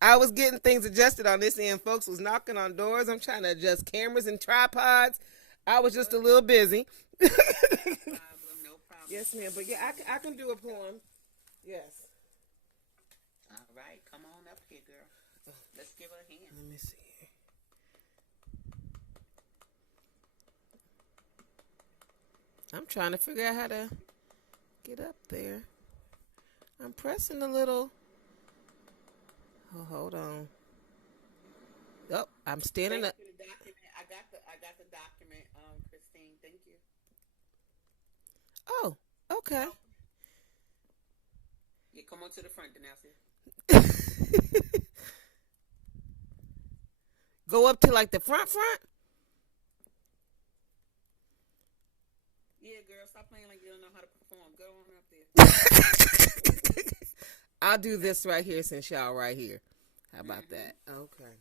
I was getting things adjusted on this end. Folks was knocking on doors. I'm trying to adjust cameras and tripods. I was just a little busy. Problem, no problem. Yes, ma'am. But yeah, I can do a poem. Yes. All right, come on up here, girl. Let's give her a hand. Let me see. I'm trying to figure out how to get up there. I'm pressing a little. Oh, hold on. Oh, I'm standing Thanks up. for the document. I got the document, Christine. Thank you. Oh, okay. Yeah, come on to the front, Danasia. Go up to like the front. Yeah, girl, stop playing like you don't know how to perform. Go on up there. I'll do this right here since y'all right here. How about that? Okay.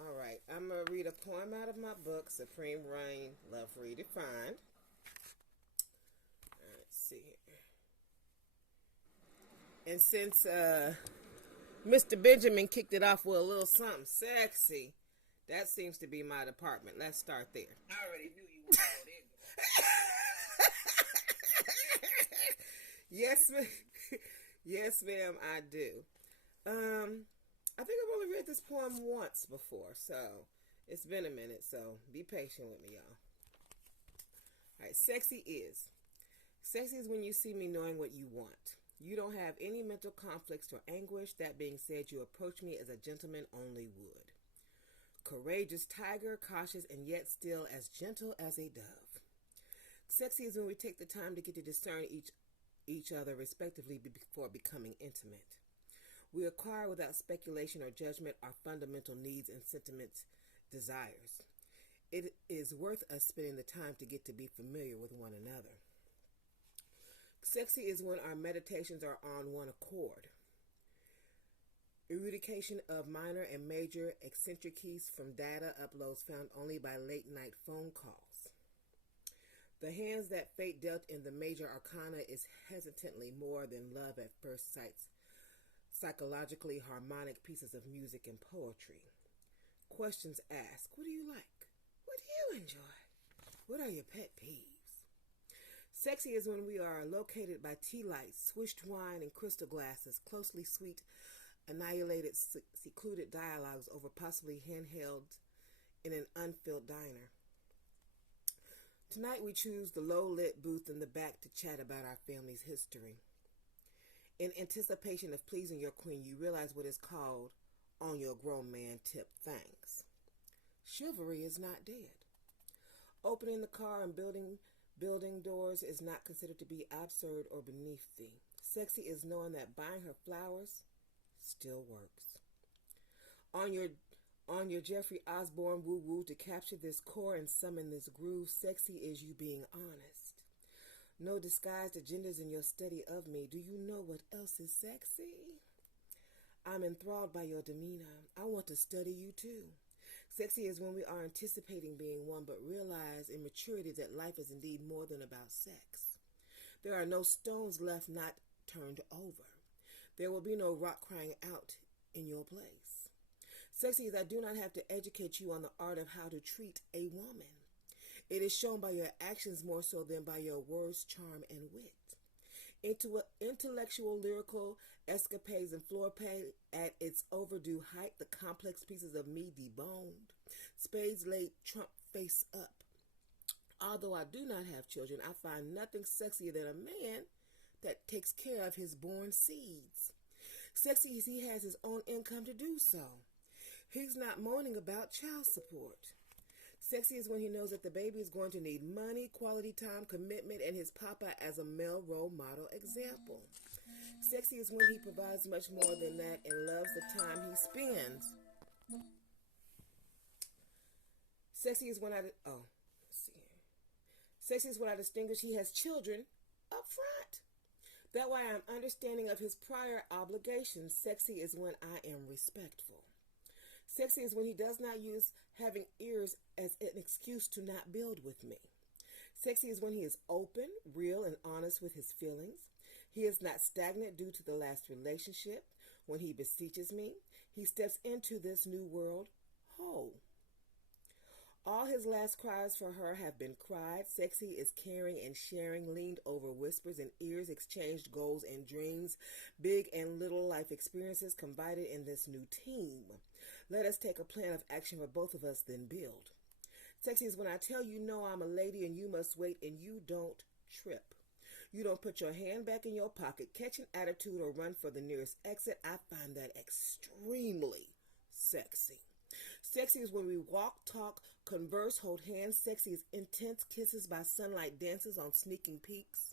All right. I'm going to read a poem out of my book, Supreme Reign, Love Redefined. Let's see here. And since Mr. Benjamin kicked it off with a little something sexy, that seems to be my department. Let's start there. I already knew you wanted to go there. Yes, ma'am. Yes, ma'am, I do. I think I've only read this poem once before, so it's been a minute, so be patient with me, y'all. All right, Sexy is. Sexy is when you see me knowing what you want. You don't have any mental conflicts or anguish. That being said, you approach me as a gentleman only would. Courageous tiger, cautious, and yet still as gentle as a dove. Sexy is when we take the time to get to discern each other respectively before becoming intimate. We acquire without speculation or judgment our fundamental needs and sentiments, desires. It is worth us spending the time to get to be familiar with one another. Sexy is when our meditations are on one accord. Erudication of minor and major eccentric keys from data uploads found only by late night phone calls. The hands that fate dealt in the major arcana is hesitantly more than love at first sight's psychologically harmonic pieces of music and poetry. Questions asked: what do you like? What do you enjoy? What are your pet peeves? Sexy is when we are located by tea lights, swished wine, and crystal glasses, closely sweet, annihilated, secluded dialogues over possibly handheld in an unfilled diner. Tonight we choose the low-lit booth in the back to chat about our family's history. In anticipation of pleasing your queen, you realize what is called on your grown man tip thanks. Chivalry is not dead. Opening the car and building doors is not considered to be absurd or beneath thee. Sexy is knowing that buying her flowers still works. On your Jeffrey Osborne woo-woo to capture this core and summon this groove, sexy is you being honest. No disguised agendas in your study of me. Do you know what else is sexy? I'm enthralled by your demeanor. I want to study you too. Sexy is when we are anticipating being one, but realize in maturity that life is indeed more than about sex. There are no stones left not turned over. There will be no rock crying out in your place. Sexy is I do not have to educate you on the art of how to treat a woman. It is shown by your actions more so than by your words, charm, and wit. Intellectual, lyrical escapades and foreplay at its overdue height, the complex pieces of me deboned, spades laid trump face up. Although I do not have children, I find nothing sexier than a man that takes care of his born seeds. Sexy as he has his own income to do so. He's not moaning about child support. Sexy is when he knows that the baby is going to need money, quality time, commitment, and his papa as a male role model example. Sexy is when he provides much more than that and loves the time he spends. Sexy is when Sexy is when I distinguish he has children up front. That way I'm understanding of his prior obligations. Sexy is when I am respectful. Sexy is when he does not use having ears as an excuse to not build with me. Sexy is when he is open, real, and honest with his feelings. He is not stagnant due to the last relationship. When he beseeches me, he steps into this new world whole. All his last cries for her have been cried. Sexy is caring and sharing, leaned over whispers and ears, exchanged goals and dreams, big and little life experiences confided in this new team. Let us take a plan of action for both of us, then build. Sexy is when I tell you no, I'm a lady and you must wait and you don't trip. You don't put your hand back in your pocket, catch an attitude, or run for the nearest exit. I find that extremely sexy. Sexy is when we walk, talk, converse, hold hands. Sexy is intense kisses by sunlight dances on sneaking peaks,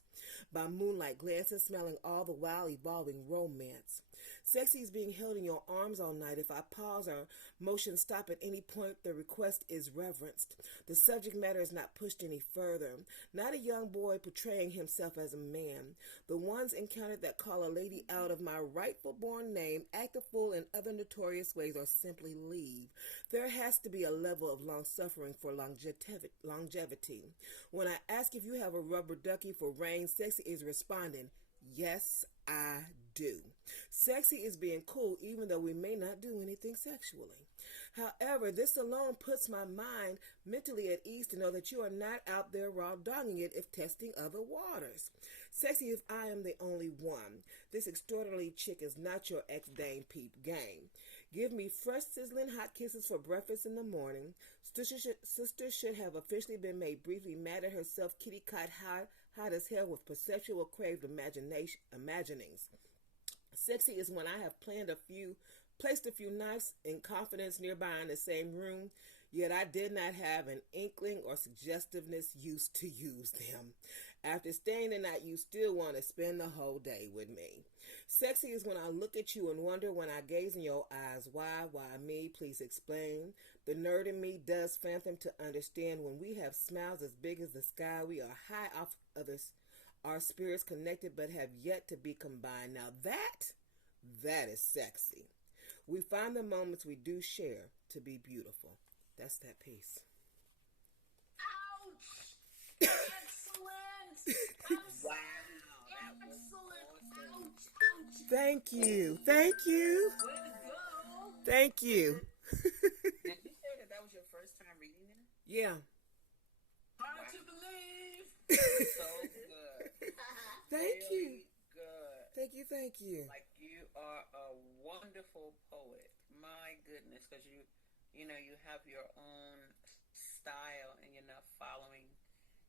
by moonlight glances, smelling all the while evolving romance. Sexy is being held in your arms all night. If I pause or motion stop at any point, the request is reverenced. The subject matter is not pushed any further. Not a young boy portraying himself as a man. The ones encountered that call a lady out of my rightful born name, act a fool in other notorious ways, or simply leave. There has to be a level of long suffering for longevity. When I ask if you have a rubber ducky for rain, Sexy is responding, yes, I do. Sexy is being cool even though we may not do anything sexually. However, this alone puts my mind mentally at ease to know that you are not out there raw dogging it if testing other waters. Sexy if I am the only one. This extraordinary chick is not your ex-dame peep game. Give me fresh sizzling hot kisses for breakfast in the morning. Sister should have officially been made briefly mad at herself, kitty cat hot as hell with perceptual craved imaginings. Sexy is when I have placed a few knives in confidence nearby in the same room, yet I did not have an inkling or suggestiveness used to use them. After staying the night, you still want to spend the whole day with me. Sexy is when I look at you and wonder when I gaze in your eyes, why me? Please explain. The nerd in me does fathom to understand when we have smiles as big as the sky, we are high off others. Our spirits connected but have yet to be combined. Now that is sexy. We find the moments we do share to be beautiful. That's that piece. Ouch! Excellent! Wow, that was Excellent! awesome. Ouch! Ouch! Thank you. Thank you. Way to go! Thank you. Did you say that was your first time reading it? Yeah. Hard to believe! So good. Thank Really you. good. Thank you. Like, you are a wonderful poet. My goodness, because you have your own style and you're not following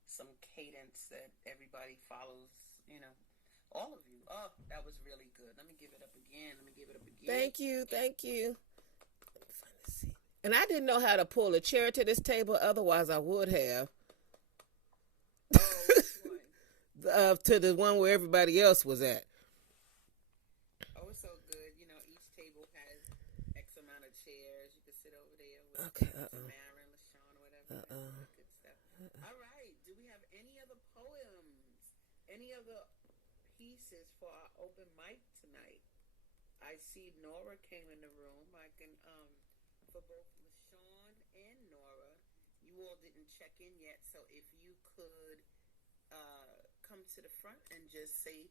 some cadence that everybody follows, all of you. Oh, that was really good. Let me give it up again. Thank you. Let me find this seat. And I didn't know how to pull a chair to this table, otherwise I would have. Oh, which one? To the one where everybody else was at. Oh, it's so good. Each table has X amount of chairs. You can sit over there with Tamara and LaShawn or whatever. That's good stuff. All right. Do we have any other poems? Any other pieces for our open mic tonight? I see Nora came in the room. I can, for both LaShawn and Nora, you all didn't check in yet. So if you could come to the front and just say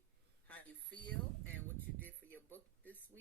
how you feel and what you did for your book this week.